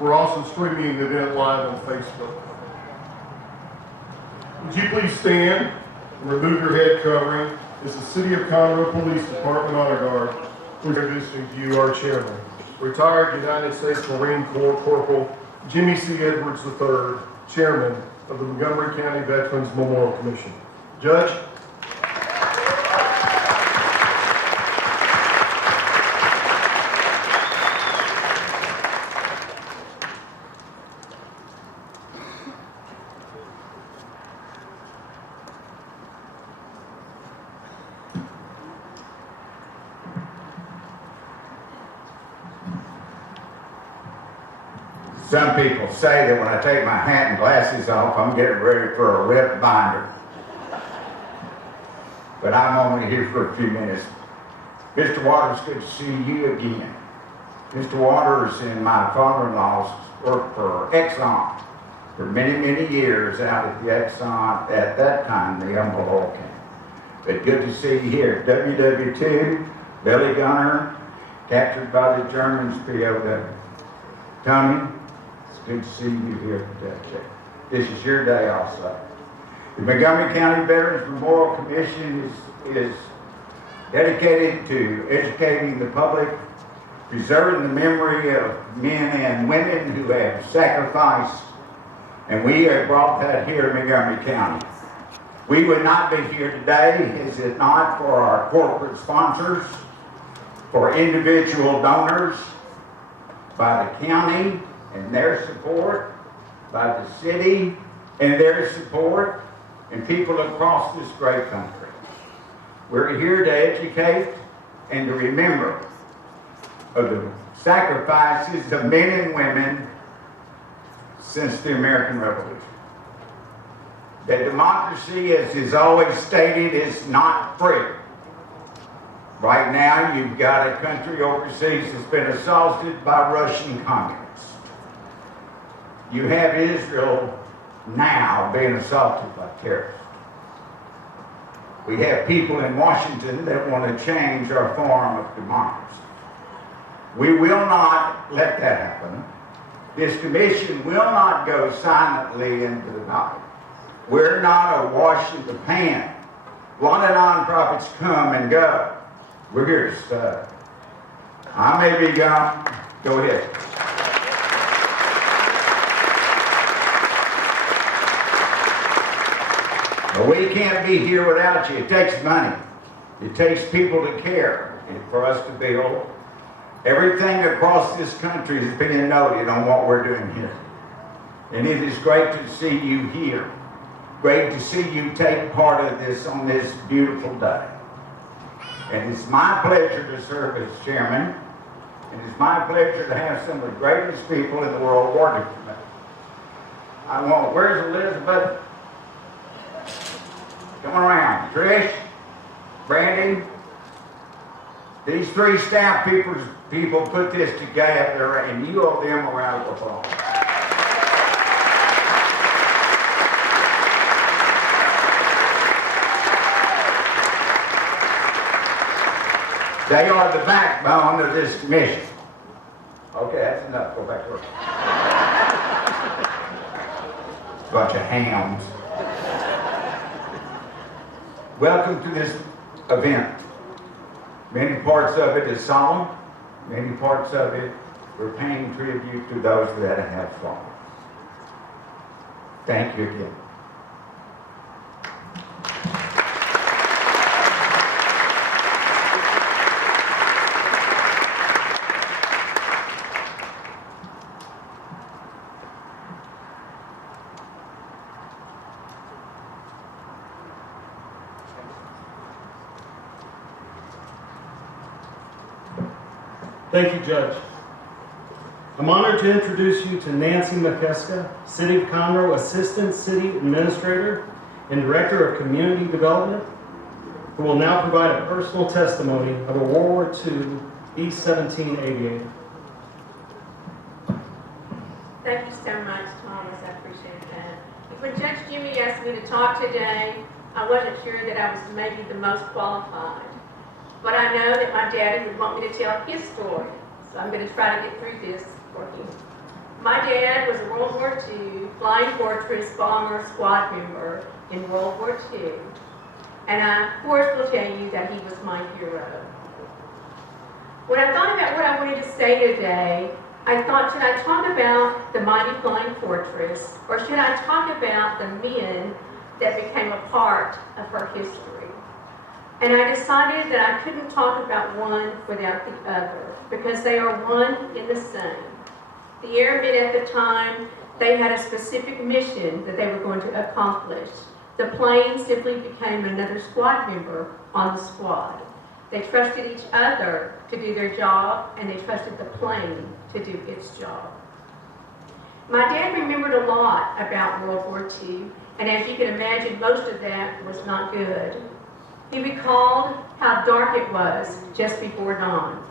We're also streaming the event live on Facebook. Would you please stand and remove your head covering as the City of Conroe Police Department Honor Guard is introducing to you our chairman, retired United States Marine Corps Corporal Jimmy C. Edwards III, chairman of the Montgomery County Veterans Memorial Commission. Judge. Some people say that when I take my hat and glasses off, I'm getting ready for a rip binder. But I'm only here for a few minutes. Mr. Waters, good to see you again. Mr. Waters and my father-in-law worked for Exxon for many, many years out at the Exxon, at that time, the Humble Oil Camp. But good to see you here. WW2, Billy Gunner, captured by the Germans, POW. Tony, good to see you here today. This is your day also. The Montgomery County Veterans Memorial Commission is dedicated to educating the public, preserving the memory of men and women who have sacrificed, and we have brought that here in Montgomery County. We would not be here today is it not for our corporate sponsors, for individual donors, by the county and their support, by the city and their support, and people across this great country. We're here to educate and to remember of the sacrifices of men and women since the American Revolution. That democracy, as is always stated, is not free. Right now, you've got a country overseas that's been assaulted by Russian communists. You have Israel now being assaulted by terrorists. We have people in Washington that want to change our form of democracy. We will not let that happen. This commission will not go silently into the night. We're not a wash in the pan. A lot of nonprofits come and go. We're here to stay. I may be gone. Go ahead. But we can't be here without you. It takes money. It takes people to care and for us to build. Everything across this country is being noted on what we're doing here. And it is great to see you here. Great to see you take part of this on this beautiful day. And it's my pleasure to serve as chairman, and it's my pleasure to have some of the greatest people in the world working for me. Where's Elizabeth? Come around. Trish, Brandy, these three staff people put this together, and you owe them a round of applause. They are the backbone of this commission. Okay, that's enough. Go back to work. Bunch of hams. Welcome to this event. Many parts of it is solemn. Many parts of it, we're paying tribute to those that have fallen. Thank you again. Thank you, Judge. I'm honored to introduce you to Nancy McKeska, City of Conroe Assistant City Administrator and Director of Community Development, who will now provide a personal testimony of a World War II B-17 aviator. Thank you so much, Thomas. I appreciate that. When Judge Jimmy asked me to talk today, I wasn't sure that I was maybe the most qualified. But I know that my daddy would want me to tell his story. So I'm going to try to get through this for him. My dad was a World War II Flying Fortress Bomber Squad member in World War II. And I, of course, will tell you that he was my hero. When I thought about what I wanted to say today, I thought, should I talk about the mighty Flying Fortress, or should I talk about the men that became a part of her history? And I decided that I couldn't talk about one without the other, because they are one in the same. The airmen at the time, they had a specific mission that they were going to accomplish. The plane simply became another squad member on the squad. They trusted each other to do their job, and they trusted the plane to do its job. My dad remembered a lot about World War II, and as you can imagine, most of that was not good. He recalled how dark it was just before dawn.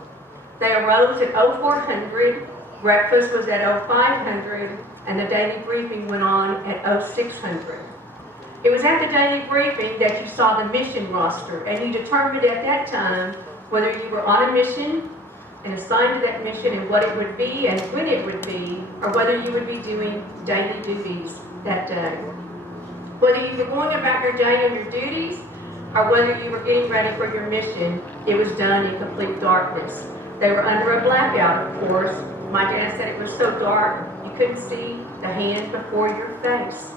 They arose at 0400, breakfast was at 0500, and the daily briefing went on at 0600. It was at the daily briefing that you saw the mission roster, and you determined at that time whether you were on a mission and assigned to that mission and what it would be and when it would be, or whether you would be doing daily duties that day. Whether you were going about your day and your duties, or whether you were getting ready for your mission, it was done in complete darkness. They were under a blackout, of course. My dad said it was so dark you couldn't see the hand before your face.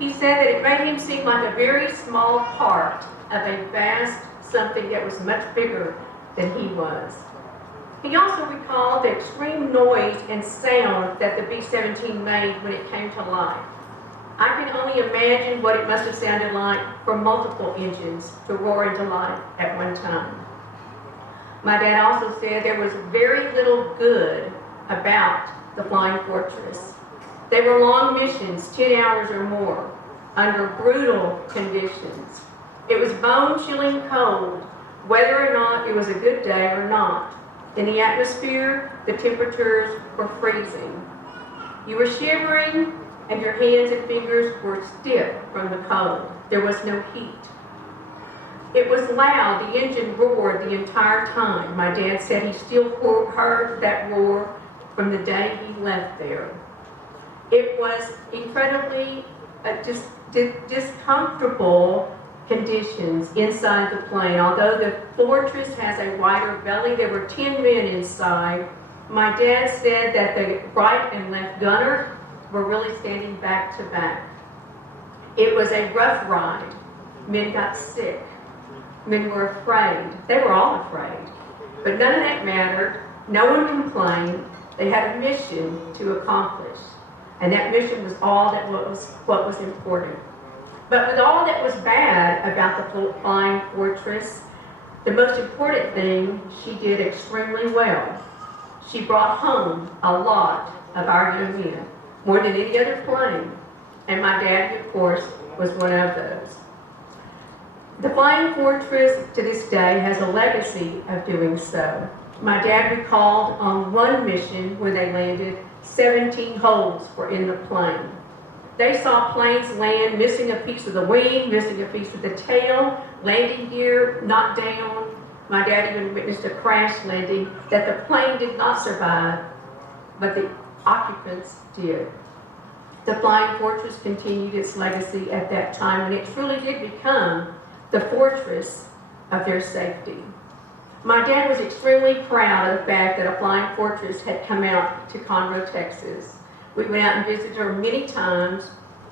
He said that it made him seem like a very small part of a vast something that was much bigger than he was. He also recalled the extreme noise and sound that the B-17 made when it came to life. I can only imagine what it must have sounded like for multiple engines to roar into life at one time. My dad also said there was very little good about the Flying Fortress. They were long missions, 10 hours or more, under brutal conditions. It was bone-chilling cold, whether or not it was a good day or not. In the atmosphere, the temperatures were freezing. You were shivering, and your hands and fingers were stiff from the cold. There was no heat. It was loud. The engine roared the entire time. My dad said he still heard that roar from the day he left there. It was incredibly discomfortable conditions inside the plane. Although the Fortress has a wider belly, there were 10 men inside. My dad said that the right and left gunner were really standing back to back. It was a rough ride. Men got sick. Men were afraid. They were all afraid. But none of that mattered. No one complained. They had a mission to accomplish. And that mission was all that was what was important. But with all that was bad about the Flying Fortress, the most important thing, she did extremely well. She brought home a lot of our young men, more than any other plane. And my dad, of course, was one of those. The Flying Fortress to this day has a legacy of doing so. My dad recalled on one mission when they landed, 17 holes were in the plane. They saw planes land, missing a piece of the wing, missing a piece of the tail, landing gear knocked down. My dad even witnessed a crash landing that the plane did not survive, but the occupants did. The Flying Fortress continued its legacy at that time, and it truly did become the fortress of their safety. My dad was extremely proud of the fact that a Flying Fortress had come out to Conroe, Texas. We went out and visited her many times,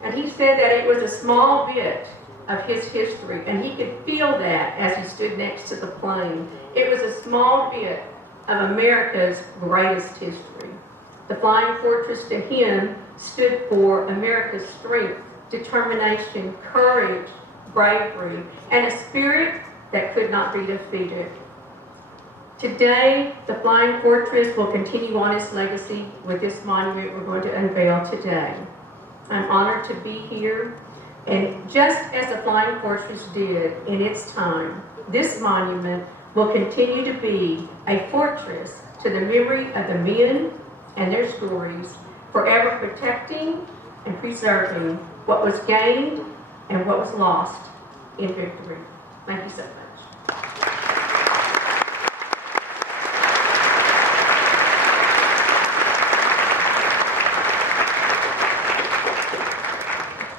and he said that it was a small bit of his history, and he could feel that as he stood next to the plane. It was a small bit of America's greatest history. The Flying Fortress to him stood for America's strength, determination, courage, bravery, and a spirit that could not be defeated. Today, the Flying Fortress will continue on its legacy with this monument we're going to unveil today. I'm honored to be here, and just as the Flying Fortress did in its time, this monument will continue to be a fortress to the memory of the men and their stories, forever protecting and preserving what was gained and what was lost in victory. Thank you so much.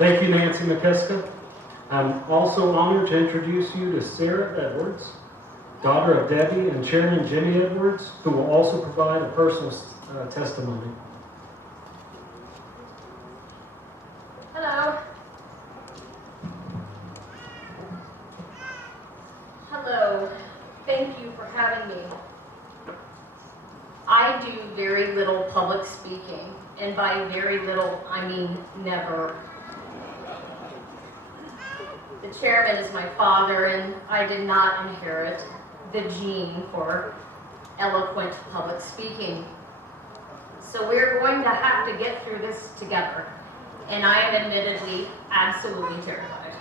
Thank you, Nancy McKeska. I'm also honored to introduce you to Sarah Edwards, daughter of Debbie and Chairman Jimmy Edwards, who will also provide a personal testimony. Hello. Hello. Thank you for having me. I do very little public speaking, and by very little, I mean never. The chairman is my father, and I did not inherit the gene for eloquent public speaking. So we're going to have to get through this together, and I am admittedly absolutely terrified.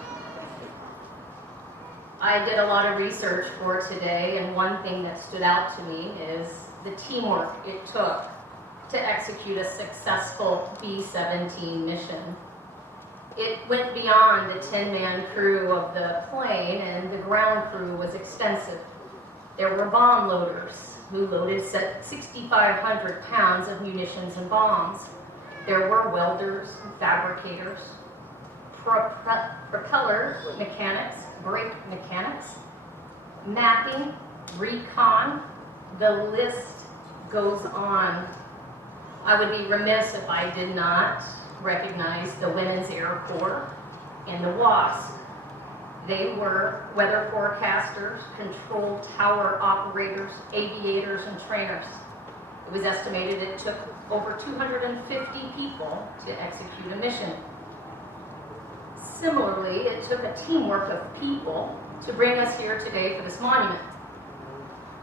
I did a lot of research for today, and one thing that stood out to me is the teamwork it took to execute a successful B-17 mission. It went beyond the 10-man crew of the plane, and the ground crew was extensive. There were bomb loaders who loaded 6,500 pounds of munitions and bombs. There were welders and fabricators, propeller mechanics, brake mechanics, mapping, recon, the list goes on. I would be remiss if I did not recognize the Women's Air Corps and the WASP. They were weather forecasters, control tower operators, aviators, and trainers. It was estimated it took over 250 people to execute a mission. Similarly, it took a teamwork of people to bring us here today for this monument.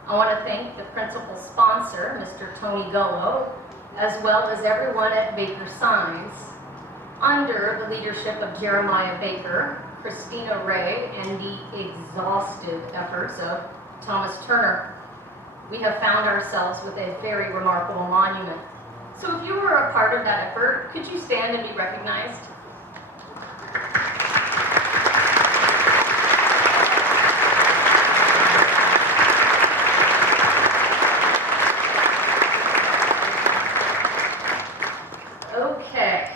I want to thank the principal sponsor, Mr. Tony Gullo, as well as everyone at Baker Signs, under the leadership of Jeremiah Baker, Christina Ray, and the exhaustive efforts of Thomas Turner. We have found ourselves with a very remarkable monument. So if you were a part of that effort, could you stand and be recognized? Okay,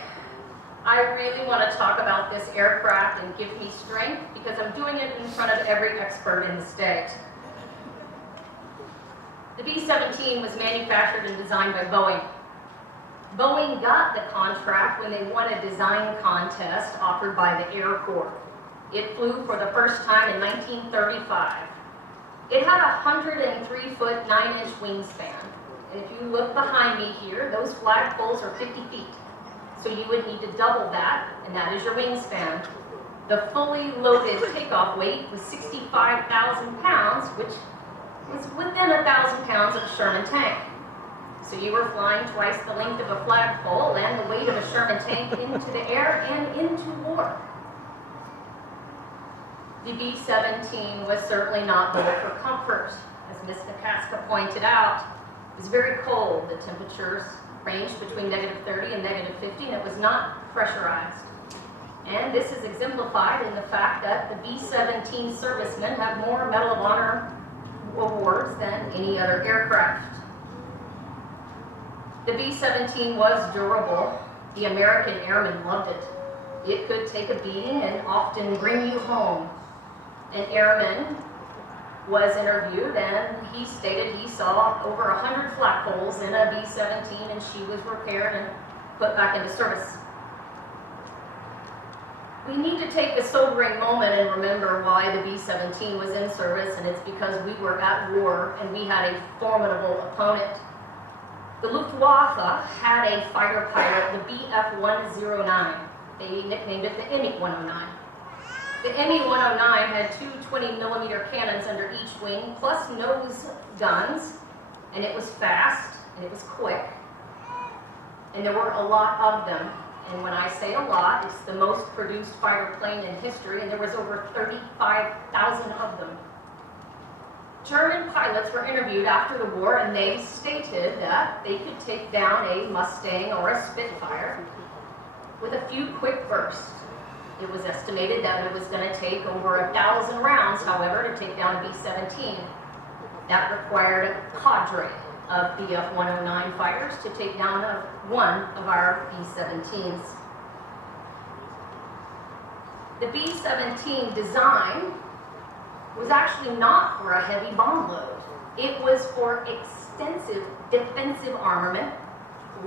I really want to talk about this aircraft and give me strength because I'm doing it in front of every expert in the state. The B-17 was manufactured and designed by Boeing. Boeing got the contract when they won a design contest offered by the Air Corps. It flew for the first time in 1935. It had a 103-foot, 9-inch wingspan. And if you look behind me here, those flagpoles are 50 feet. So you would need to double that, and that is your wingspan. The fully loaded takeoff weight was 65,000 pounds, which was within 1,000 pounds of a Sherman tank. So you were flying twice the length of a flagpole and the weight of a Sherman tank into the air and into war. The B-17 was certainly not built for comfort. As Ms. McCaska pointed out, it was very cold. The temperatures ranged between -30 and -50, and it was not pressurized. And this is exemplified in the fact that the B-17 servicemen have more Medal of Honor awards than any other aircraft. The B-17 was durable. The American airmen loved it. It could take a beating and often bring you home. An airman was interviewed and he stated he saw over 100 flagpoles in a B-17 and she was repaired and put back into service. We need to take a sobering moment and remember why the B-17 was in service, and it's because we were at war and we had a formidable opponent. The Luftwaffe had a fighter pilot, the Bf-109. They nicknamed it the ME-109. The ME-109 had two 20-millimeter cannons under each wing, plus nose guns, and it was fast, and it was quick. And there were a lot of them. And when I say a lot, it's the most produced fighter plane in history, and there was over 35,000 of them. German pilots were interviewed after the war, and they stated that they could take down a Mustang or a Spitfire with a few quick bursts. It was estimated that it was going to take over 1,000 rounds, however, to take down a B-17. That required a cadre of Bf-109 fighters to take down one of our B-17s. The B-17 design was actually not for a heavy bomb load. It was for extensive defensive armament,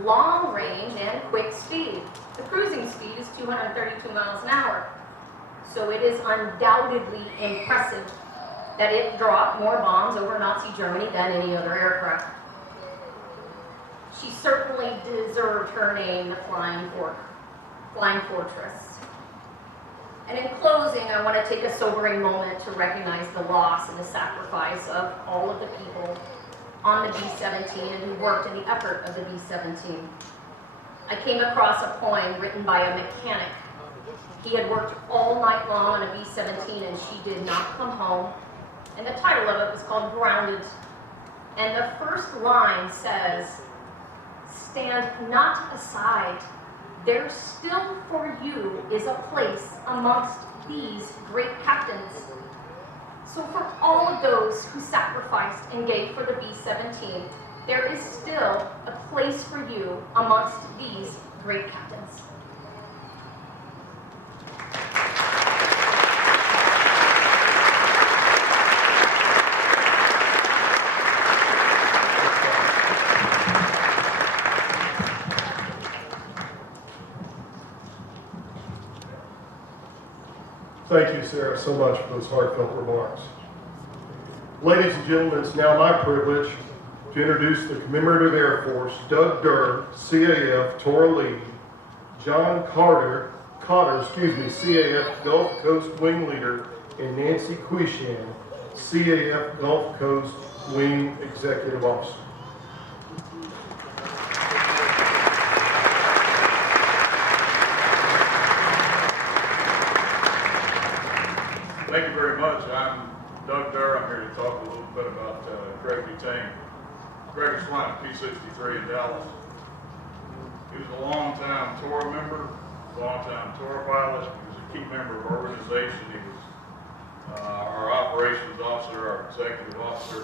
long range, and quick speed. The cruising speed is 232 miles an hour. So it is undoubtedly impressive that it dropped more bombs over Nazi Germany than any other aircraft. She certainly deserved her name, the Flying Fortress. And in closing, I want to take a sobering moment to recognize the loss and the sacrifice of all of the people on the B-17 and who worked in the effort of the B-17. I came across a poem written by a mechanic. He had worked all night long on a B-17 and she did not come home. And the title of it was called Grounded. And the first line says, "Stand not aside. There still for you is a place amongst these great captains." So for all of those who sacrificed and gave for the B-17, there is still a place for you amongst these great captains. Thank you, Sarah, so much for those heartfelt remarks. Ladies and gentlemen, it's now my privilege to introduce the Commemorative Air Force, Doug Durr, CAF, Tora Lee, John Cotter, CAF Gulf Coast Wing Leader, and Nancy Quishan, CAF Gulf Coast Wing Executive Officer. Thank you very much. I'm Doug Durr. I'm here to talk a little bit about Greg Butane. Greg was flying P-63 in Dallas. He was a long-time tour member, long-time tour pilot. He was a key member of our organization. He was our operations officer, our executive officer.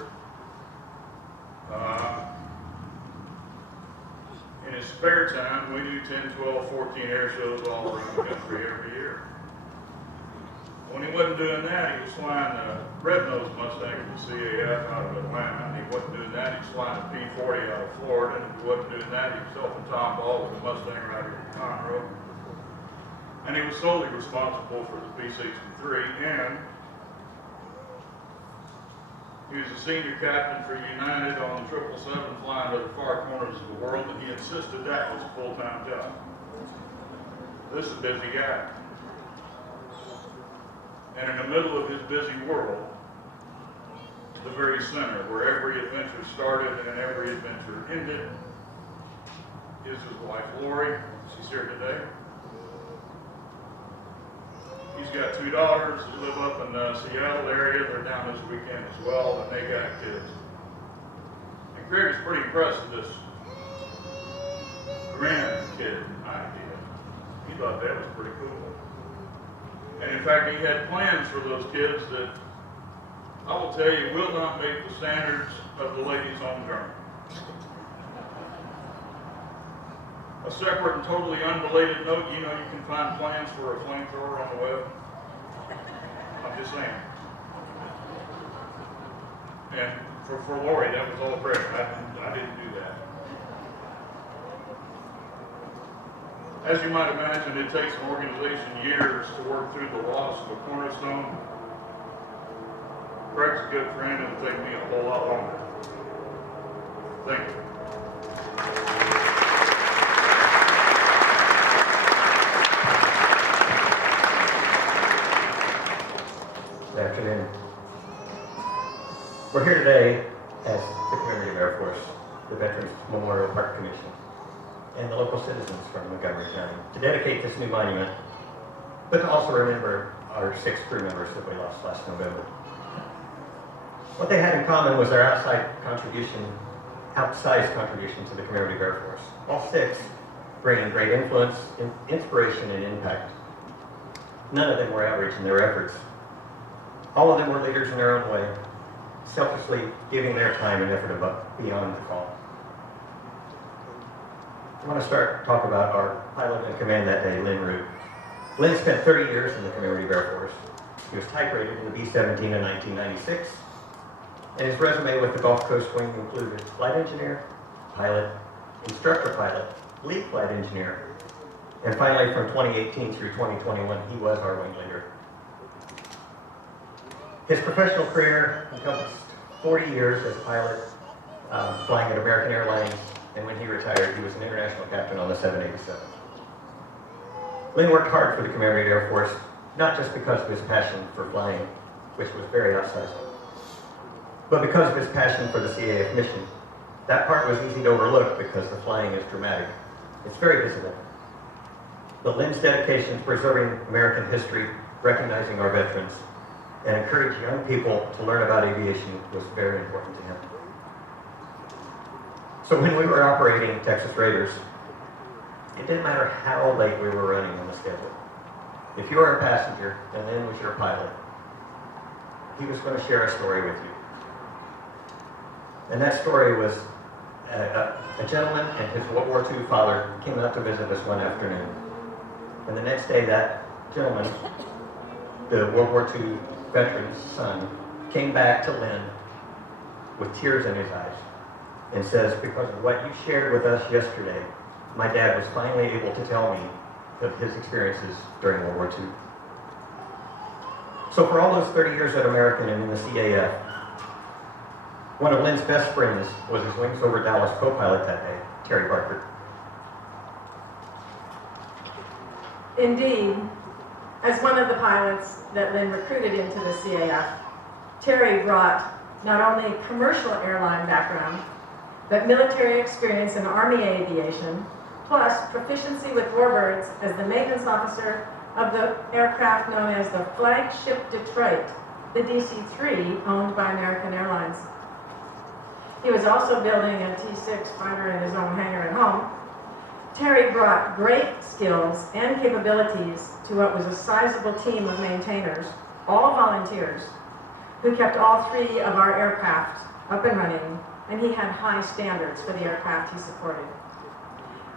In his spare time, we do 10, 12, 14 air shows all around the country every year. When he wasn't doing that, he was flying the red-nosed Mustang from CAF out of Atlanta. And he wasn't doing that, he was flying a P-40 out of Florida. And if he wasn't doing that, he was helping Tom Ball with the Mustang right here in Conroe. And he was solely responsible for the P-63. And he was a senior captain for United on the 777 flying to the far corners of the world. And he insisted that was a full-time job. This is a busy guy. And in the middle of his busy world, the very center where every adventure started and every adventure ended, is his wife Lori. She's here today. He's got 2 daughters that live up in the Seattle area. They're down this weekend as well, and they got kids. And Greg was pretty impressed with this grandkid idea. He thought that was pretty cool. And in fact, he had plans for those kids that, I will tell you, will not make the standards of the ladies' home journey. A separate and totally unrelated note, you know, you can find plans for a flamethrower on the web. I'm just saying. And for Lori, that was all a prayer. I didn't do that. As you might imagine, it takes an organization years to work through the loss of a cornerstone. Greg's a good friend, and it'll take me a whole lot longer. Thank you. Good afternoon. We're here today as the Commemorative Air Force, the Veterans Memorial Park Commission, and the local citizens from Montgomery County to dedicate this new monument, but to also remember our 6 crew members that we lost last November. What they had in common was their outsized contribution to the Commemorative Air Force. All 6 bringing great influence, inspiration, and impact. None of them were average in their efforts. All of them were leaders in their own way, selflessly giving their time and effort above, beyond the call. I want to talk about our pilot in command that day, Lynn Root. Lynn spent 30 years in the commemorative Air Force. He was type rated in the B-17 in 1996, and his resume with the Gulf Coast Wing included flight engineer, pilot, instructor pilot, lead flight engineer, and finally from 2018 through 2021, he was our wing leader. His professional career encompassed 40 years as a pilot, flying at American Airlines, and when he retired, he was an international captain on the 787. Lynn worked hard for the commemorative Air Force, not just because of his passion for flying, which was very outsized, but because of his passion for the CAF mission. That part was easy to overlook because the flying is dramatic. It's very visible. But Lynn's dedication to preserving American history, recognizing our veterans, and encouraging young people to learn about aviation was very important to him. So when we were operating Texas Raiders, it didn't matter how late we were running on the schedule. If you were a passenger and Lynn was your pilot, he was going to share a story with you. And that story was a gentleman and his World War II father came out to visit us one afternoon. And the next day, that gentleman, the World War II veteran's son, came back to Lynn with tears in his eyes and says, because of what you shared with us yesterday, my dad was finally able to tell me of his experiences during World War II. So for all those 30 years at American and in the CAF, one of Lynn's best friends was his Wings Over Dallas co-pilot that day, Terry Barker. Indeed, as one of the pilots that Lynn recruited into the CAF, Terry brought not only commercial airline background, but military experience in Army aviation, plus proficiency with warbirds as the maintenance officer of the aircraft known as the flagship Detroit, the DC-3, owned by American Airlines. He was also building a T-6 fighter in his own hangar at home. Terry brought great skills and capabilities to what was a sizable team of maintainers, all volunteers, who kept all three of our aircraft up and running, and he had high standards for the aircraft he supported.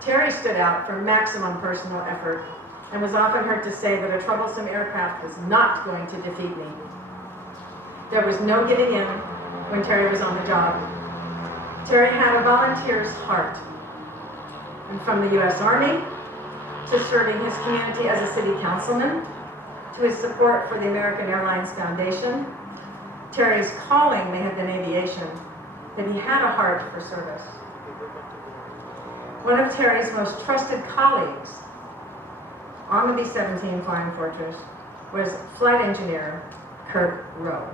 Terry stood out for maximum personal effort and was often heard to say that a troublesome aircraft was not going to defeat me. There was no getting in when Terry was on the job. Terry had a volunteer's heart. And from the U.S. Army to serving his community as a city councilman to his support for the American Airlines Foundation, Terry's calling may have been aviation, but he had a heart for service. One of Terry's most trusted colleagues on the B-17 Flying Fortress was flight engineer Kurt Rowe.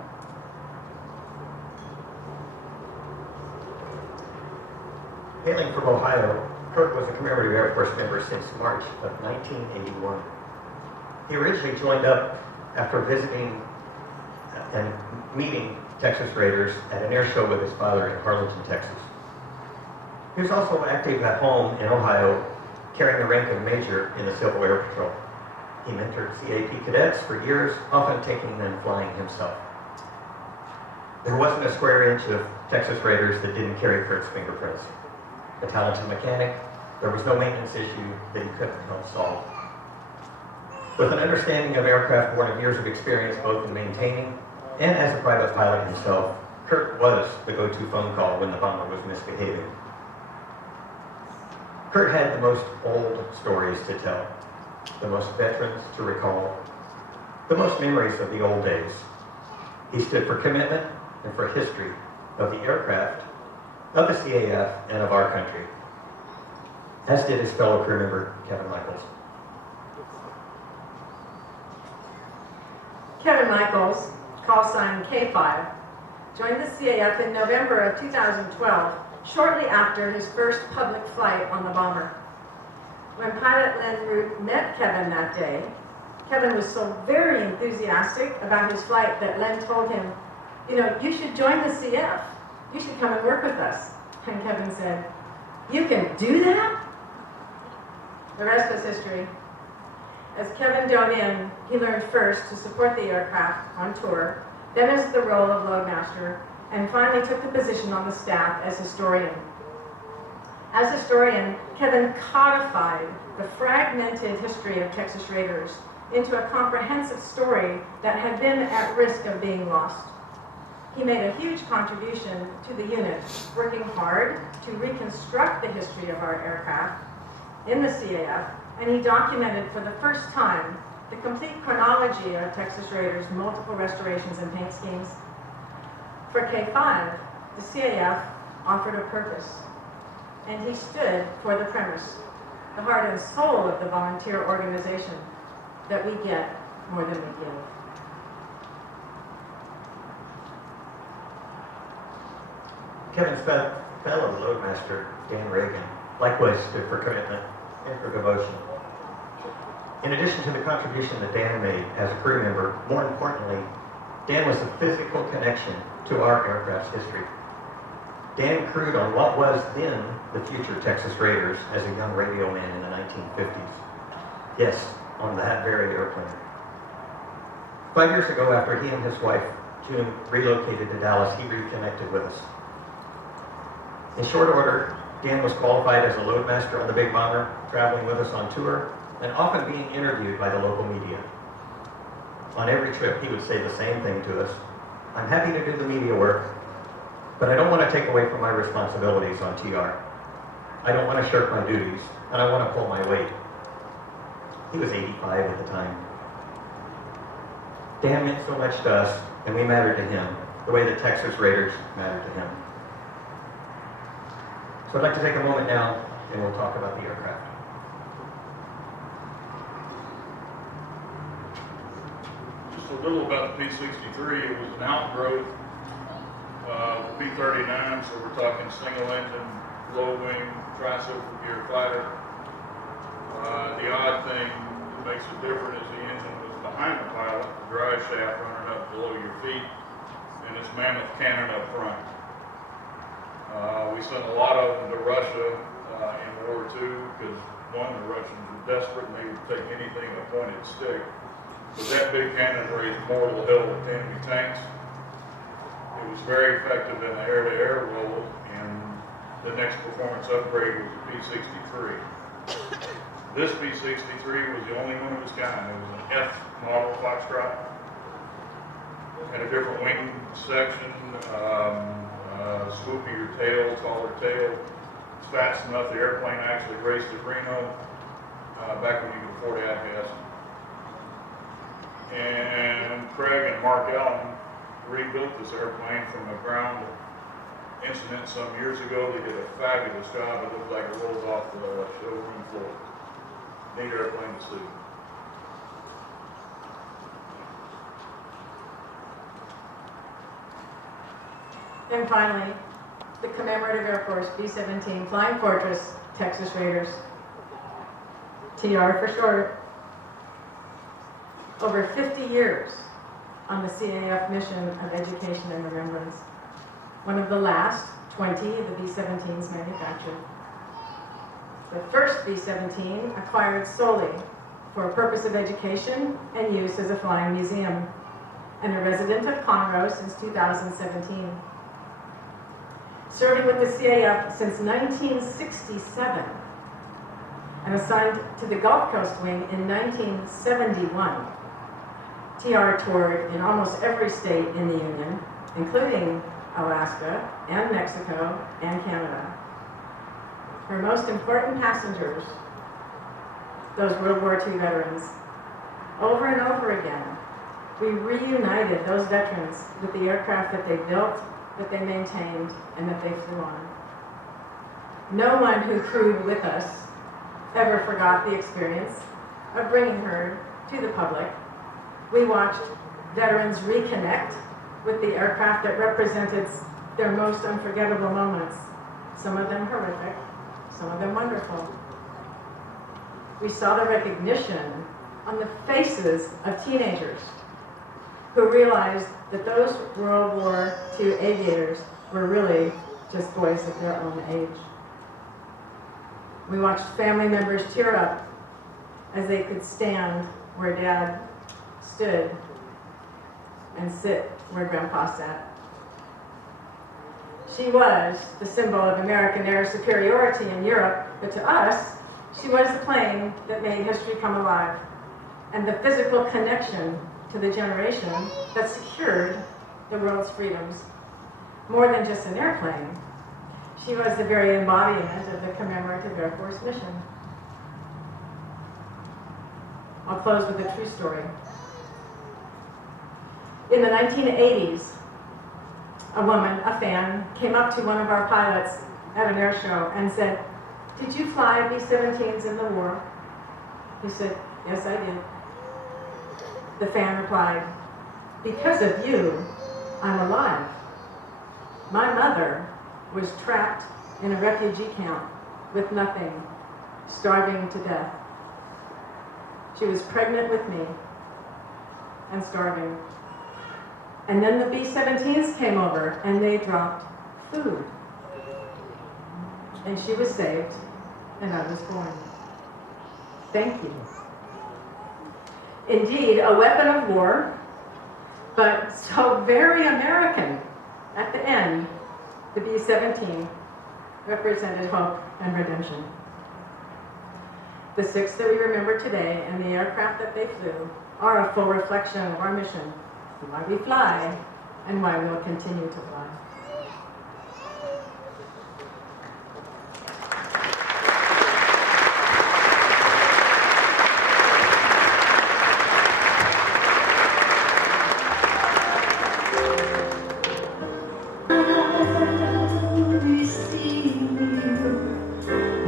Hailing from Ohio, Kurt was a commemorative Air Force member since March of 1981. He originally joined up after visiting and meeting Texas Raiders at an air show with his father in Harlingen, Texas. He was also active at home in Ohio, carrying the rank of major in the Civil Air Patrol. He mentored CAP cadets for years, often taking them flying himself. There wasn't a square inch of Texas Raiders that didn't carry Kurt's fingerprints. A talented mechanic, there was no maintenance issue that he couldn't help solve. With an understanding of aircraft born of years of experience both in maintaining and as a private pilot himself, Kurt was the go-to phone call when the bomber was misbehaving. Kurt had the most old stories to tell, the most veterans to recall, the most memories of the old days. He stood for commitment and for history of the aircraft, of the CAF, and of our country, as did his fellow crew member, Kevin Michaels. Kevin Michaels, call sign K5, joined the CAF in November of 2012, shortly after his first public flight on the bomber. When pilot Lynn Root met Kevin that day, Kevin was so very enthusiastic about his flight that Lynn told him, you should join the CF. You should come and work with us. And Kevin said, you can do that? The rest was history. As Kevin dove in, he learned first to support the aircraft on tour, then as the role of loadmaster, and finally took the position on the staff as historian. As historian, Kevin codified the fragmented history of Texas Raiders into a comprehensive story that had been at risk of being lost. He made a huge contribution to the unit, working hard to reconstruct the history of our aircraft in the CAF, and he documented for the first time the complete chronology of Texas Raiders' multiple restorations and paint schemes. For K5, the CAF offered a purpose, and he stood for the premise, the heart and soul of the volunteer organization, that we get more than we give. Kevin's fellow loadmaster, Dan Reagan, likewise stood for commitment and for devotion. In addition to the contribution that Dan made as a crew member, more importantly, Dan was the physical connection to our aircraft's history. Dan crewed on what was then the future Texas Raiders as a young radio man in the 1950s. Yes, on that very airplane. 5 years ago, after he and his wife, June, relocated to Dallas, he reconnected with us. In short order, Dan was qualified as a loadmaster on the Big Bomber, traveling with us on tour, and often being interviewed by the local media. On every trip, he would say the same thing to us: "I'm happy to do the media work, but I don't want to take away from my responsibilities on TR. I don't want to shirk my duties, and I want to pull my weight." He was 85 at the time. Dan meant so much to us, and we mattered to him, the way the Texas Raiders mattered to him. So I'd like to take a moment now, and we'll talk about the aircraft. Just a little about the P-63. It was an outgrowth of the P-39, so we're talking single engine, low wing, tri-cycle gear fighter. The odd thing that makes it different is the engine was behind the pilot, the drive shaft running up below your feet, and this mammoth cannon up front. We sent a lot of them to Russia in World War II because, one, the Russians were desperate and they would take anything a pointed stick. But that big cannon raised mortal hell with enemy tanks. It was very effective in the air-to-air role, and the next performance upgrade was the P-63. This P-63 was the only one of its kind. It was an F model Foxtrot. Had a different wing section, swoopier tail, taller tail. It's fast enough the airplane actually raced at Reno back when you could afford avgas. And Craig and Mark Allen rebuilt this airplane from a ground incident some years ago. They did a fabulous job. It looked like it rolled off the showroom floor. Neat airplane to see. And finally, the commemorative Air Force B-17 Flying Fortress Texas Raiders, TR for short. Over 50 years on the CAF mission of education and remembrance. One of the last 20 of the B-17s manufactured. The first B-17 acquired solely for a purpose of education and use as a flying museum, and a resident of Conroe since 2017. Serving with the CAF since 1967, and assigned to the Gulf Coast Wing in 1971. TR toured in almost every state in the Union, including Alaska and Mexico and Canada. Her most important passengers, those World War II veterans. Over and over again, we reunited those veterans with the aircraft that they built, that they maintained, and that they flew on. No one who crewed with us ever forgot the experience of bringing her to the public. We watched veterans reconnect with the aircraft that represented their most unforgettable moments, some of them horrific, some of them wonderful. We saw the recognition on the faces of teenagers who realized that those World War II aviators were really just boys of their own age. We watched family members tear up as they could stand where Dad stood and sit where Grandpa sat. She was the symbol of American air superiority in Europe, but to us, she was the plane that made history come alive. and the physical connection to the generation that secured the world's freedoms. More than just an airplane, she was the very embodiment of the commemorative Air Force mission. I'll close with a true story. In the 1980s, a woman, a fan, came up to one of our pilots at an air show and said, "Did you fly B-17s in the war?" He said, "Yes, I did." The fan replied, "Because of you, I'm alive. My mother was trapped in a refugee camp with nothing, starving to death. She was pregnant with me and starving. And then the B-17s came over and they dropped food. And she was saved and I was born. Thank you." Indeed, a weapon of war, but so very American. At the end, the B-17 represented hope and redemption. The six that we remember today and the aircraft that they flew are a full reflection of our mission, why we fly, and why we'll continue to fly.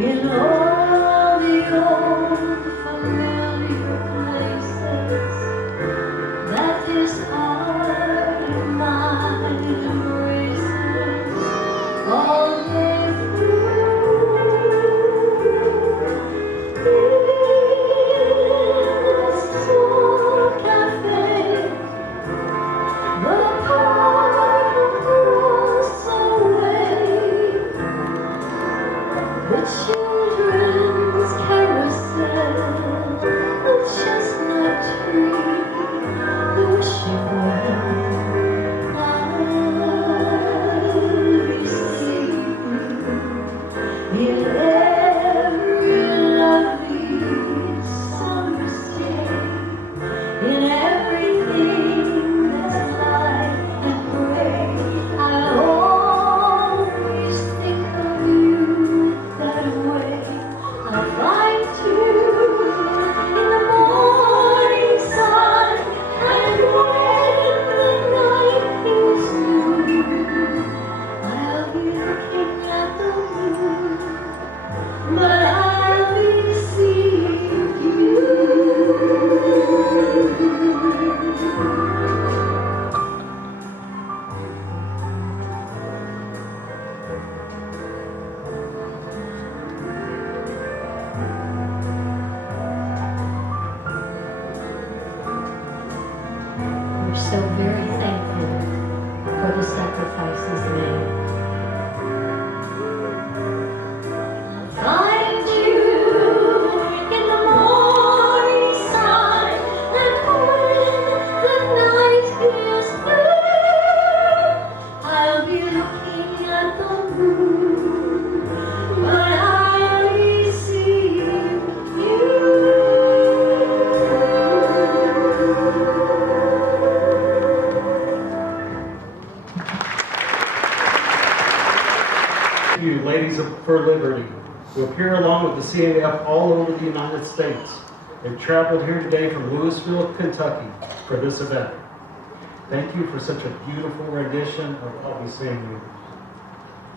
In all the old familiar places that this heart of mine embraces all day through. In this old cafe, the park across the way, the children's carousel, the chestnut tree, the wishing well, I'll receive you in every lovely summer's day, in everything that's light and gray. I'll always think of you that way. I'll find you in the morning sun, and when the night is new, I'll be looking at the moon, but I'll receive you. We're so very thankful for the sacrifices made. Find you in the morning sun, and when the night is through, I'll be looking at the moon, but I'll receive you. You, Ladies for Liberty, who appear along with the CAF all over the United States. They've traveled here today from Louisville, Kentucky for this event. Thank you for such a beautiful rendition of I'll Be Seeing You.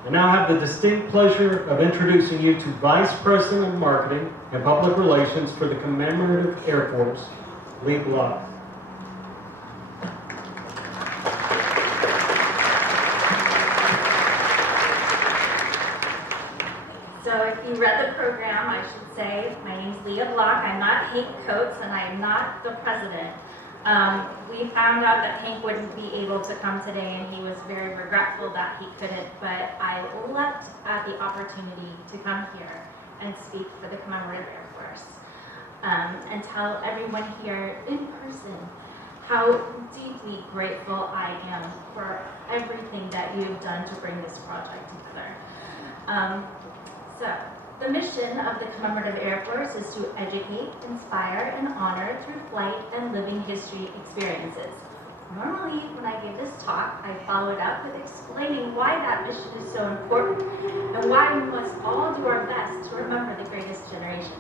I now have the distinct pleasure of introducing you to Vice President of Marketing and Public Relations for the Commemorative Air Force, Lee Block. So if you read the program, I should say, my name's Leah Block. I'm not Hank Coates, and I'm not the president. We found out that Hank wouldn't be able to come today, and he was very regretful that he couldn't, but I leapt at the opportunity to come here and speak for the Commemorative Air Force, and tell everyone here in person how deeply grateful I am for everything that you've done to bring this project together. So, The mission of the Commemorative Air Force is to educate, inspire, and honor through flight and living history experiences. Normally, when I give this talk, I follow it up with explaining why that mission is so important and why we must all do our best to remember the greatest generation.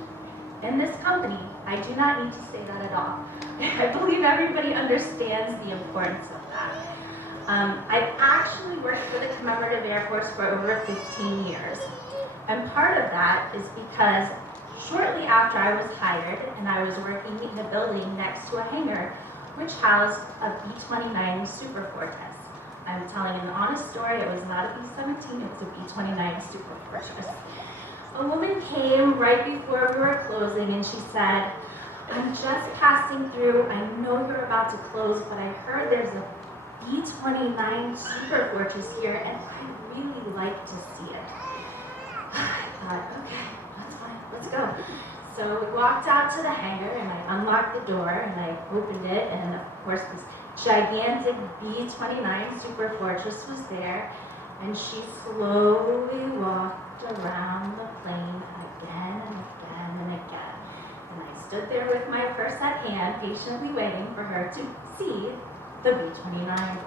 In this company, I do not need to say that at all. I believe everybody understands the importance of that. I've actually worked for the Commemorative Air Force for over 15 years. And part of that is because shortly after I was hired and I was working in a building next to a hangar which housed a B-29 Super Fortress. I'm telling an honest story, it was not a B-17, it was a B-29 Super Fortress. A woman came right before we were closing and she said, I'm just passing through, I know you're about to close, but I heard there's a B-29 Super Fortress here and I'd really like to see it. I thought, okay, that's fine, let's go. So we walked out to the hangar and I unlocked the door and I opened it and of course this gigantic B-29 Super Fortress was there and she slowly walked around the plane again and again and again. And I stood there with my purse at hand, patiently waiting for her to see the B-29.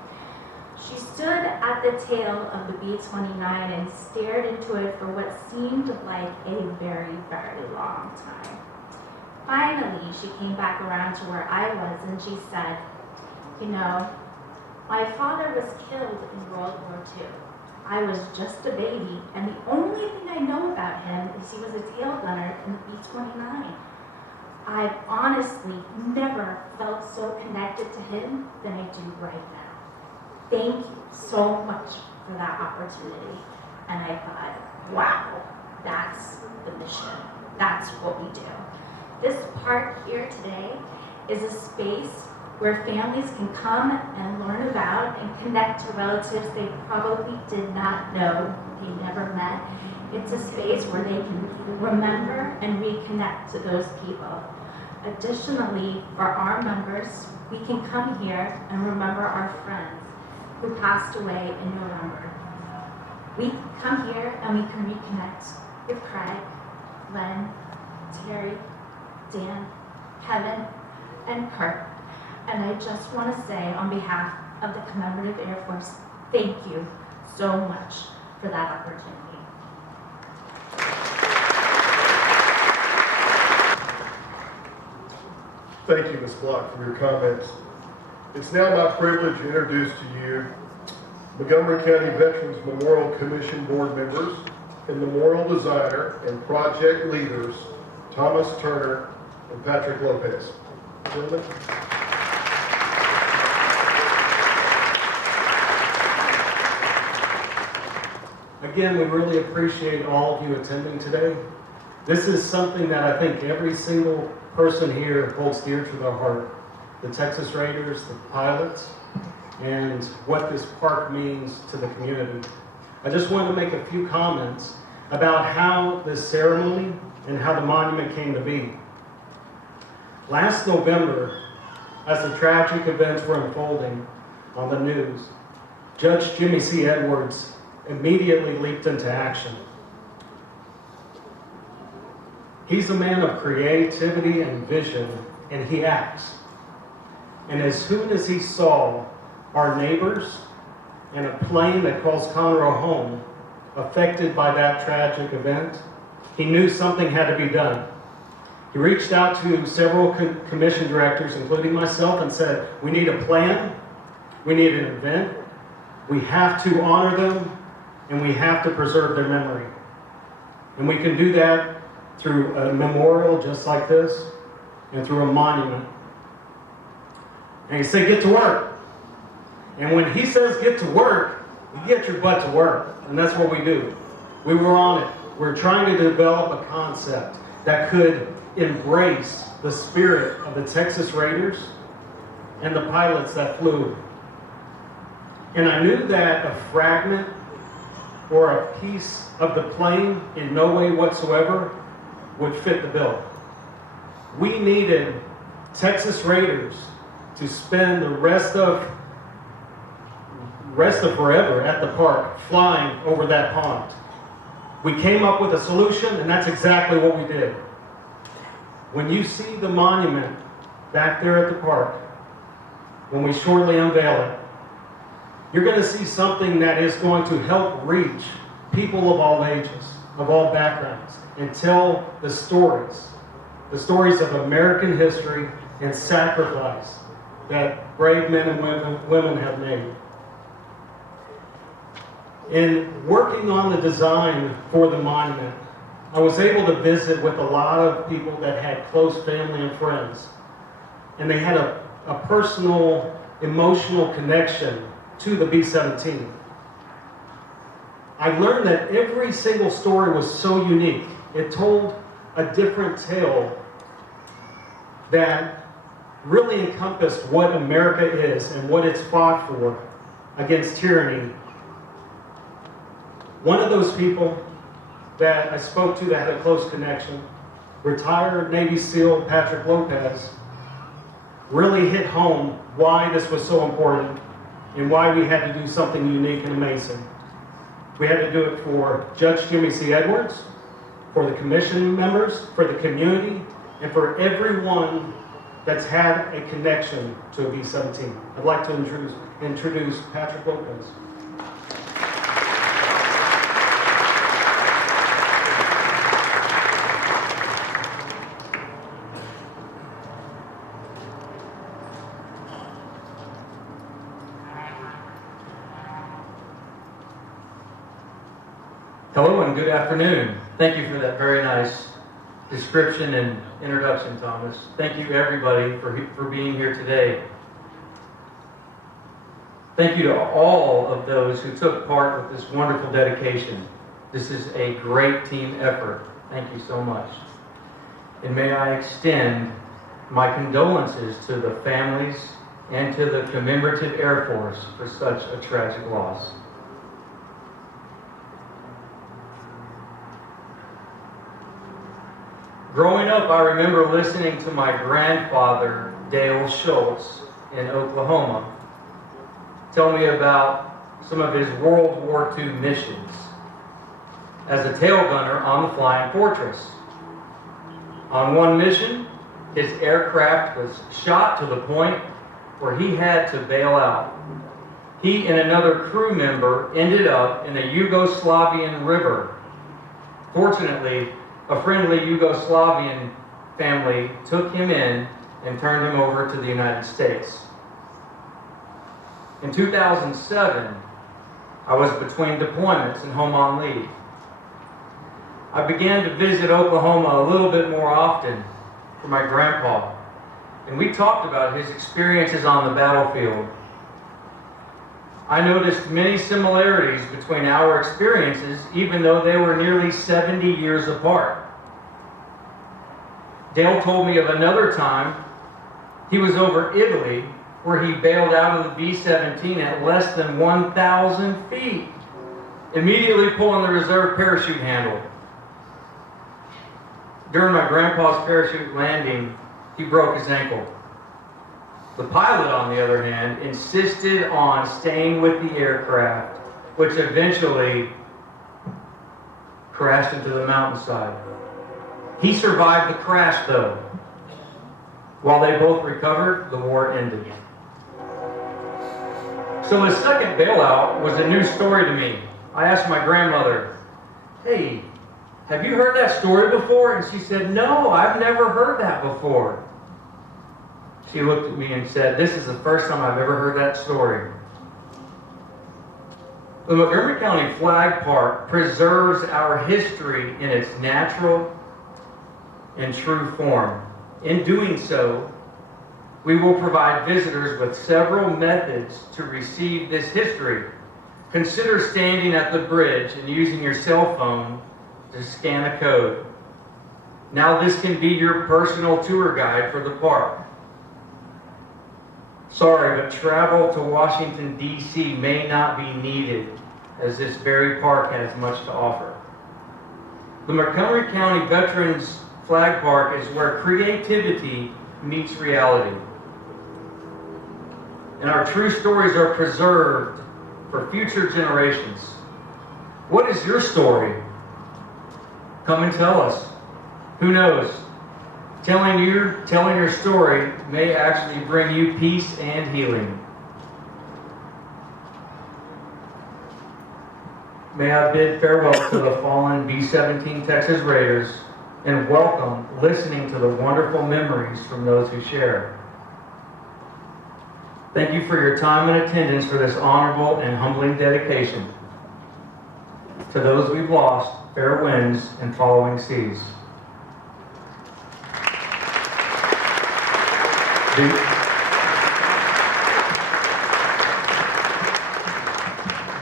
She stood at the tail of the B-29 and stared into it for what seemed like a very, very long time. Finally, she came back around to where I was and she said, you know, my father was killed in World War II. I was just a baby, and the only thing I know about him is he was a tail gunner in the B-29. I've honestly never felt so connected to him than I do right now. Thank you so much for that opportunity. And I thought, wow, that's the mission. That's what we do. This park here today is a space where families can come and learn about and connect to relatives they probably did not know, they never met. It's a space where they can remember and reconnect to those people. Additionally, for our members, we can come here and remember our friends who passed away in November. We come here and we can reconnect with Craig, Len, Terry, Dan, Kevin, and Kurt. And I just want to say on behalf of the Commemorative Air Force, thank you so much for that opportunity. Thank you, Ms. Block, for your comments. It's now my privilege to introduce to you Montgomery County Veterans Memorial Commission board members and memorial designer and project leaders, Thomas Turner and Patrick Lopez. Gentlemen. Again, we really appreciate all of you attending today. This is something that I think every single person here holds dear to their heart. The Texas Raiders, the pilots, and what this park means to the community. I just wanted to make a few comments about how this ceremony and how the monument came to be. Last November, as the tragic events were unfolding on the news, Judge Jimmy C. Edwards immediately leaped into action. He's a man of creativity and vision, and he acts. And as soon as he saw our neighbors and a plane that calls Conroe home affected by that tragic event, he knew something had to be done. He reached out to several commission directors, including myself, and said, we need a plan, we need an event, we have to honor them, and we have to preserve their memory. And we can do that through a memorial just like this, and through a monument. And he said, get to work. And when he says get to work, you get your butt to work. And that's what we do. We were on it. We're trying to develop a concept that could embrace the spirit of the Texas Raiders and the pilots that flew. And I knew that a fragment or a piece of the plane in no way whatsoever would fit the bill. We needed Texas Raiders to spend the rest of forever at the park flying over that pond. We came up with a solution, and that's exactly what we did. When you see the monument back there at the park, when we shortly unveil it, you're going to see something that is going to help reach people of all ages, of all backgrounds, and tell the stories of American history and sacrifice that brave men and women have made. In working on the design for the monument, I was able to visit with a lot of people that had close family and friends, and they had a personal, emotional connection to the B-17. I learned that every single story was so unique. It told a different tale that really encompassed what America is and what it's fought for against tyranny. One of those people that I spoke to that had a close connection, retired Navy SEAL Patrick Lopez, really hit home why this was so important and why we had to do something unique and amazing. We had to do it for Judge Jimmy C. Edwards, for the commission members, for the community, and for everyone that's had a connection to a B-17. I'd like to introduce Patrick Lopez. Hello and good afternoon. Thank you for that very nice description and introduction, Thomas. Thank you everybody for being here today. Thank you to all of those who took part with this wonderful dedication. This is a great team effort. Thank you so much. And may I extend my condolences to the families and to the commemorative Air Force for such a tragic loss. Growing up, I remember listening to my grandfather, Dale Schultz, in Oklahoma, tell me about some of his World War II missions as a tail gunner on the Flying Fortress. On one mission, his aircraft was shot to the point where he had to bail out. He and another crew member ended up in a Yugoslavian river. Fortunately, a friendly Yugoslavian family took him in and turned him over to the United States. In 2007, I was between deployments and home on leave. I began to visit Oklahoma a little bit more often for my grandpa, and we talked about his experiences on the battlefield. I noticed many similarities between our experiences, even though they were nearly 70 years apart. Dale told me of another time he was over Italy where he bailed out of the B-17 at less than 1,000 feet, immediately pulling the reserve parachute handle. During my grandpa's parachute landing, he broke his ankle. The pilot, on the other hand, insisted on staying with the aircraft, which eventually crashed into the mountainside. He survived the crash, though. While they both recovered, the war ended. So his second bailout was a new story to me. I asked my grandmother, "Hey, have you heard that story before?" And she said, "No, I've never heard that before." She looked at me and said, "This is the first time I've ever heard that story." The Montgomery County Flag Park preserves our history in its natural and true form. In doing so, we will provide visitors with several methods to receive this history. Consider standing at the bridge and using your cell phone to scan a code. Now this can be your personal tour guide for the park. Sorry, but travel to Washington, D.C. may not be needed, as this very park has much to offer. The Montgomery County Veterans Flag Park is where creativity meets reality. And our true stories are preserved for future generations. What is your story? Come and tell us. Who knows? Telling your story may actually bring you peace and healing. May I bid farewell to the fallen B-17 Texas Raiders and welcome listening to the wonderful memories from those who share. Thank you for your time and attendance for this honorable and humbling dedication. To those we've lost, fair winds and following seas.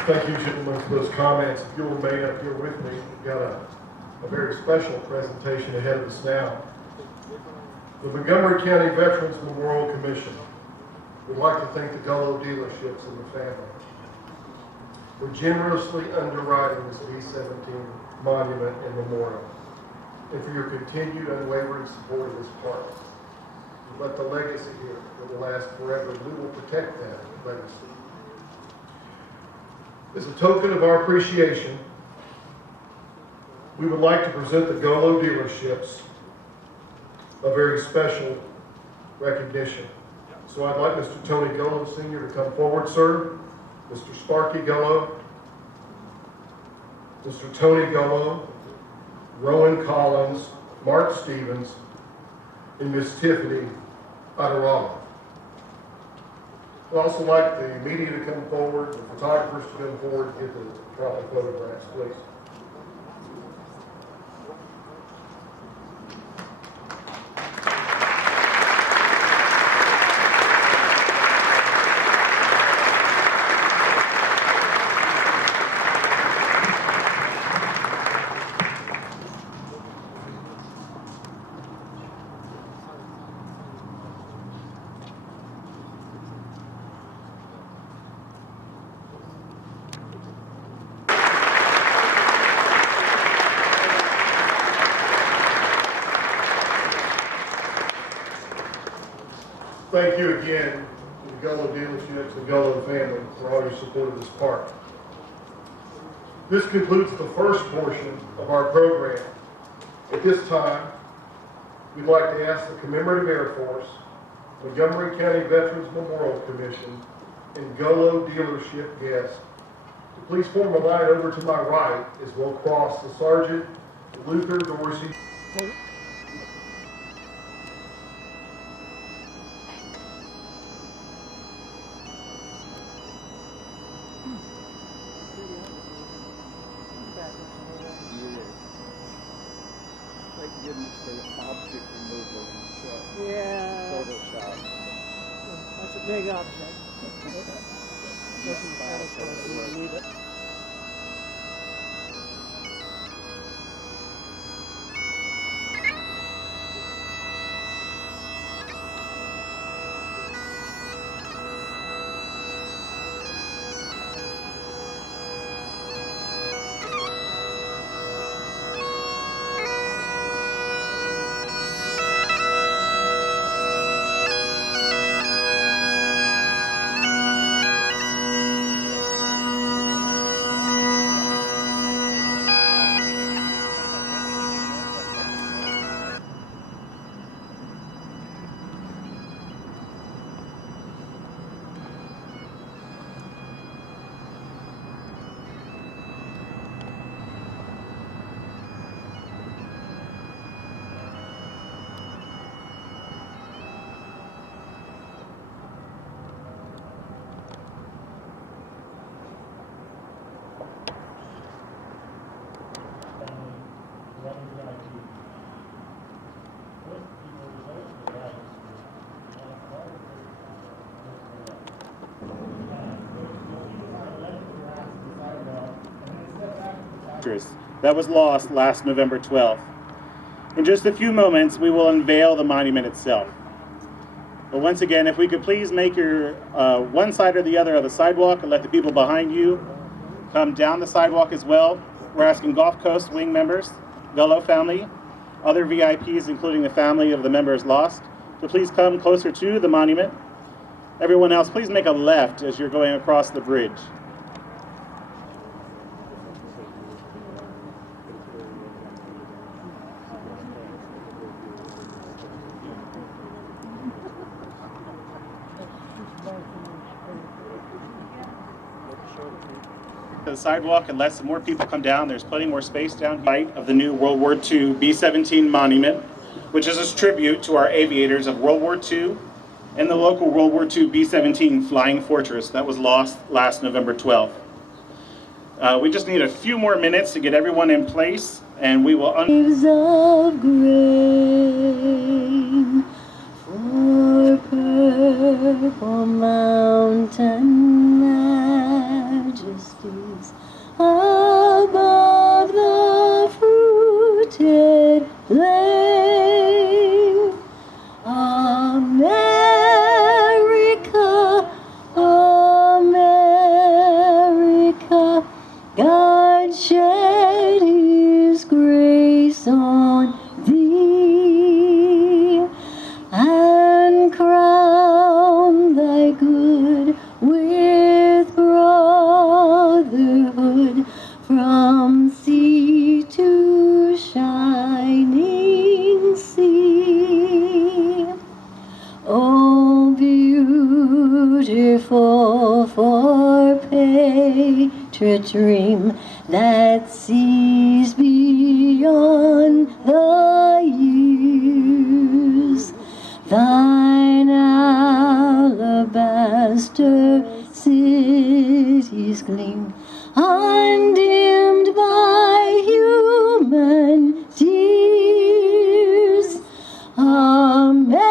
Thank you, gentlemen, for those comments. If you'll remain up here with me, we've got a very special presentation ahead of us now. The Montgomery County Veterans Memorial Commission would like to thank the Gullo dealerships and the family for generously underwriting this B-17 monument and memorial, and for your continued unwavering support of this park. You left a legacy here that will last forever, and we will protect that legacy. As a token of our appreciation, we would like to present the Gullo dealerships a very special recognition. So I'd like Mr. Tony Gullo Sr. to come forward, sir. Mr. Sparky Gullo, Mr. Tony Gullo, Rowan Collins, Mark Stevens, and Miss Tiffany Adarala. I'd also like the media to come forward, the photographers to come forward and get the proper photographs, please. Thank you again to the Gullo dealerships and Gullo family for all your support of this park. This concludes the first portion of our program. At this time, we'd like to ask the Commemorative Air Force, Montgomery County Veterans Memorial Commission, and Gullo dealership guests to please form a line over to my right as we'll cross the Sergeant Luther Dorsey. That's a big object. Doesn't matter if you need it. That was lost last November 12th. In just a few moments, we will unveil the monument itself. But once again, if we could please make your one side or the other of the sidewalk and let the people behind you come down the sidewalk as well. We're asking Gulf Coast Wing members, Gullo family, other VIPs, including the family of the members lost, to please come closer to the monument. Everyone else, please make a left as you're going across the bridge. the sidewalk and let some more people come down. There's plenty more space down here. Right of the new World War II B-17 monument, which is a tribute to our aviators of World War II and the local World War II B-17 Flying Fortress that was lost last November 12th. We just need a few more minutes to get everyone in place, and we will Waves of grain for purple mountain majesties above the fruited plain. America, America, God shed his grace on thee and crown thy good with brotherhood from sea to shining sea. Oh, beautiful for patriot dream that sees beyond the years. Thine alabaster cities gleam, undimmed by human tears. America,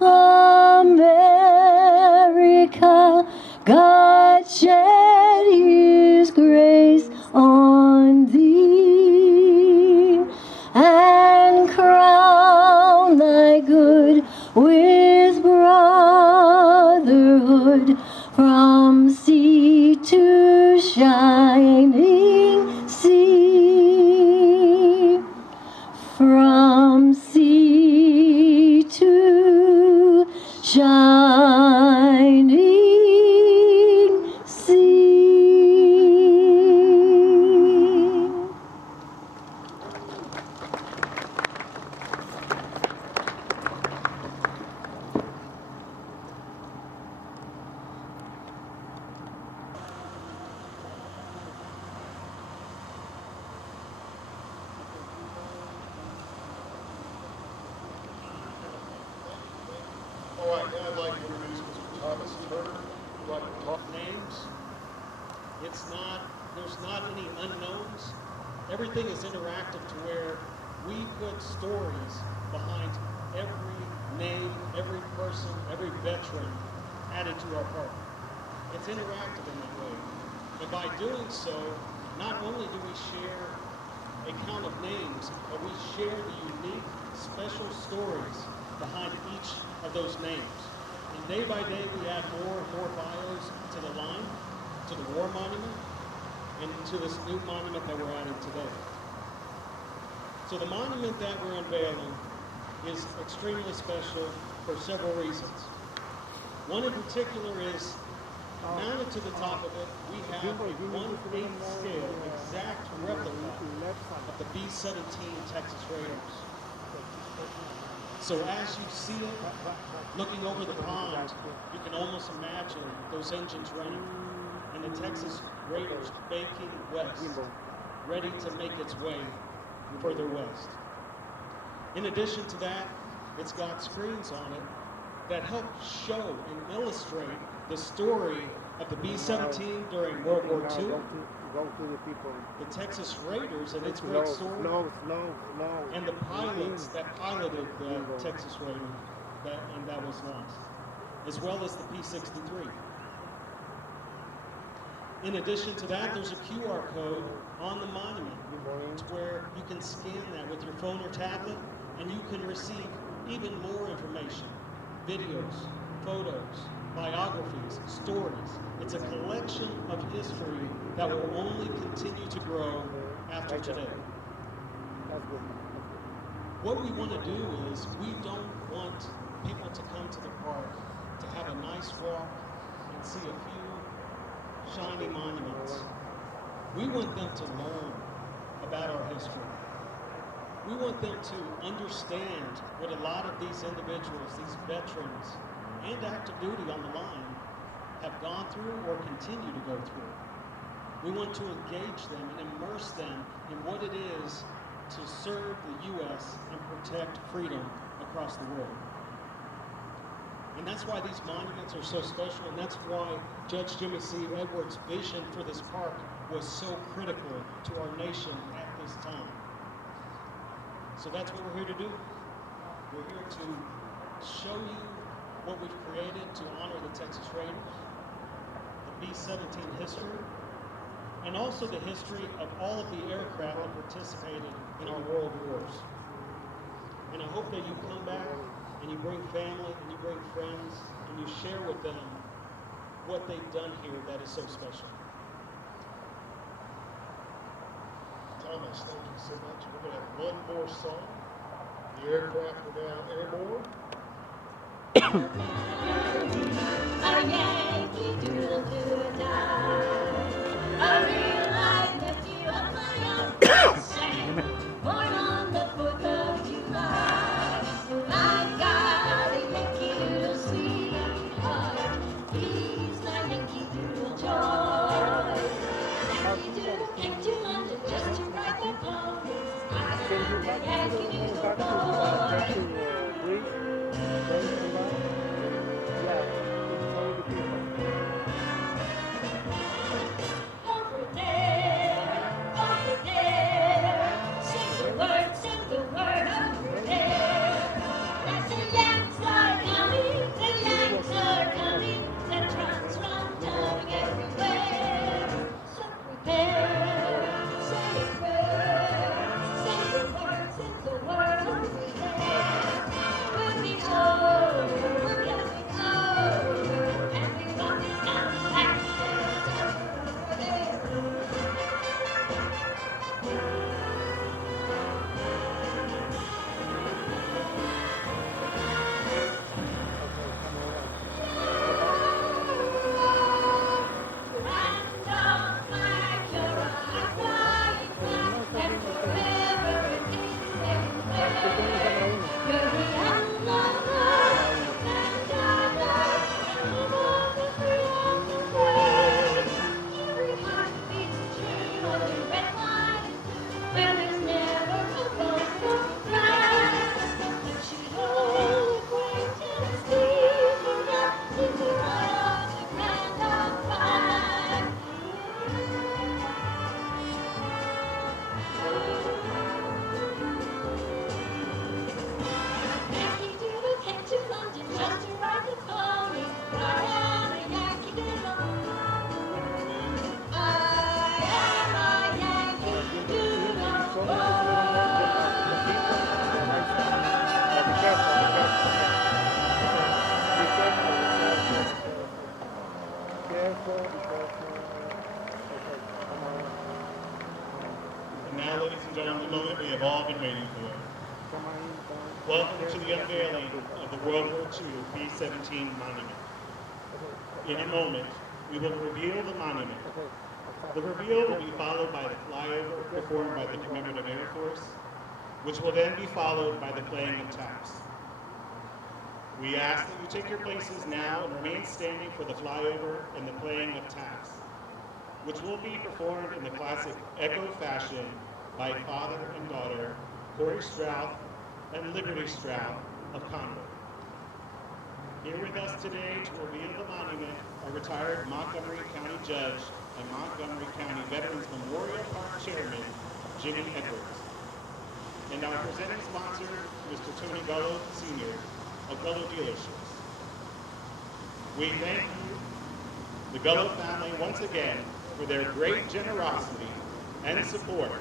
America, God shed his grace on thee and crown thy good with brotherhood from sea to shining sea. From sea to shining sea. All right, now I'd like to introduce Mr. Thomas Turner, who'd like to talk. Names. There's not any unknowns. Everything is interactive to where we put stories behind every name, every person, every veteran added to our park. It's interactive in that way. And by doing so, not only do we share a count of names, but we share the unique, special stories behind each of those names. And day by day, we add more and more bios to the line, to the war monument, and to this new monument that we're adding today. So the monument that we're unveiling is extremely special for several reasons. One in particular is mounted to the top of it, we have a 1/8 scale exact replica of the B-17 Texas Raiders. So as you see it, looking over the pond, you can almost imagine those engines running and the Texas Raiders banking west, ready to make its way further west. In addition to that, it's got screens on it that help show and illustrate the story of the B-17 during World War II, the Texas Raiders and its great story, and the pilots that piloted the Texas Raider that was lost, as well as the P-63. In addition to that, there's a QR code on the monument to where you can scan that with your phone or tablet, and you can receive even more information, videos, photos, biographies, stories. It's a collection of history that will only continue to grow after today. What we want to do is we don't want people to come to the park to have a nice walk and see a few shiny monuments. We want them to learn about our history. We want them to understand what a lot of these individuals, these veterans, and active duty on the line have gone through or continue to go through. We want to engage them and immerse them in what it is to serve the U.S. and protect freedom across the world. And that's why these monuments are so special, and that's why Judge Jimmy C. Edwards' vision for this park was so critical to our nation at this time. So that's what we're here to do. We're here to show you what we've created to honor the Texas Rangers, the B-17 history, and also the history of all of the aircraft that participated in our world wars. And I hope that you come back and you bring family and you bring friends and you share with them what they've done here that is so special. Thomas, thank you so much. We're going to have one more song. The aircraft are now airborne. A Yankee Doodle do die. A real life nephew of my Uncle Sam, born on the 4th of July. I've got a Yankee Doodle sweetheart. He's my Yankee Doodle joy. Yankee Doodle came to London just to ride the pony. Yankee Doodle boy. Now, ladies and gentlemen, the moment we have all been waiting for. Welcome to the unveiling of the World War II B-17 monument. In a moment, we will reveal the monument. The reveal will be followed by the flyover performed by the Commemorative Air Force, which will then be followed by the playing of taps. We ask that you take your places now and remain standing for the flyover and the playing of taps, which will be performed in the classic echo fashion by father and daughter, Corey Stroud and Liberty Stroud of Conroe. Here with us today to reveal the monument are retired Montgomery County Judge and Montgomery County Veterans Memorial Park Chairman, Jimmy Edwards. And our presenting sponsor, Mr. Tony Gullo Sr. of Gullo Dealerships. We thank you, the Gullo family, once again for their great generosity and support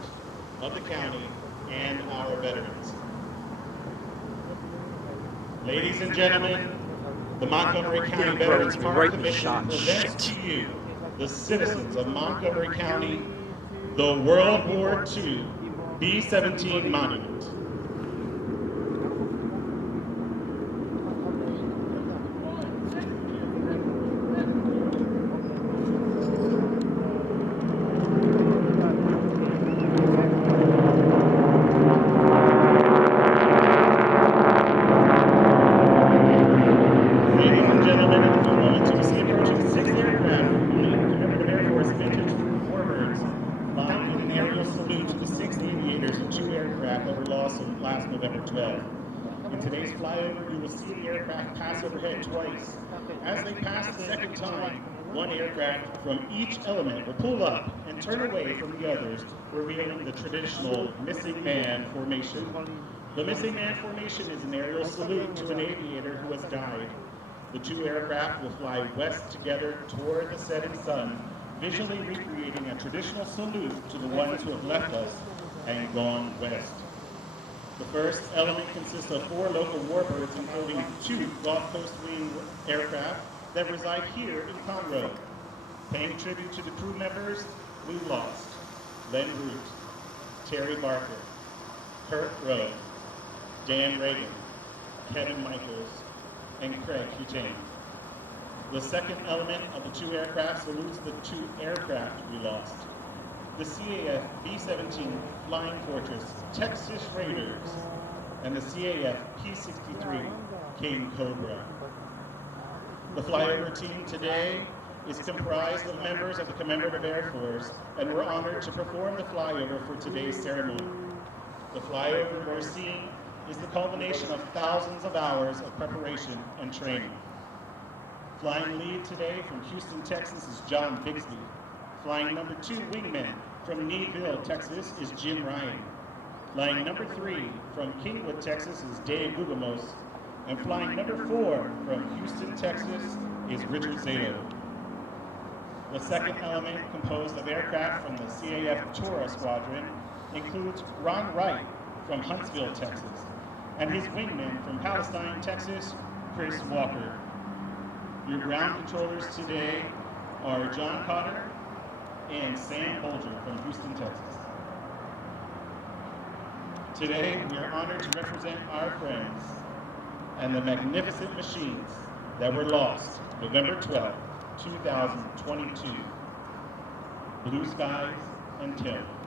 of the county and our veterans. Ladies and gentlemen, the Montgomery County Veterans Park Commission presents to you, the citizens of Montgomery County, the World War II B-17 monument. Ladies and gentlemen, in a few moments you will see approaching 60 aircraft that were lost on last November 12th. In today's flyover, you will see the aircraft pass overhead twice. As they pass the second time, one aircraft from each element will pull up and turn away from the others, revealing the traditional missing man formation. The missing man formation is an aerial salute to an aviator who has died. The two aircraft will fly west together toward the setting sun, visually recreating a traditional salute to the ones who have left us and gone west. The first element consists of 4 local warbirds, including 2 Gulf Coast Wing aircraft that reside here in Conroe. Paying tribute to the crew members we lost: Len Root, Terry Barker, Kurt Rowe, Dan Reagan, Kevin Michaels, and Craig Hutane. The second element of the 2 aircraft salutes the 2 aircraft we lost: the CAF B-17 Flying Fortress Texas Raiders and the CAF P-63 King Cobra. The flyover team today is comprised of members of the Commemorative Air Force, and we're honored to perform the flyover for today's ceremony. The flyover we're seeing is the culmination of thousands of hours of preparation and training. Flying lead today from Houston, Texas is John Bixby. Flying number 2 wingman from Needville, Texas is Jim Ryan. Flying number 3 from Kingwood, Texas is Dave Gugamos. And flying number 4 from Houston, Texas is Richard Zato. The second element, composed of aircraft from the CAF Tora Squadron, includes Ron Wright from Huntsville, Texas, and his wingman from Palestine, Texas, Chris Walker. Your ground controllers today are John Cotter and Sam Bolger from Houston, Texas. Today, we are honored to represent our friends and the magnificent machines that were lost November 12, 2022. Blue skies and tailwinds.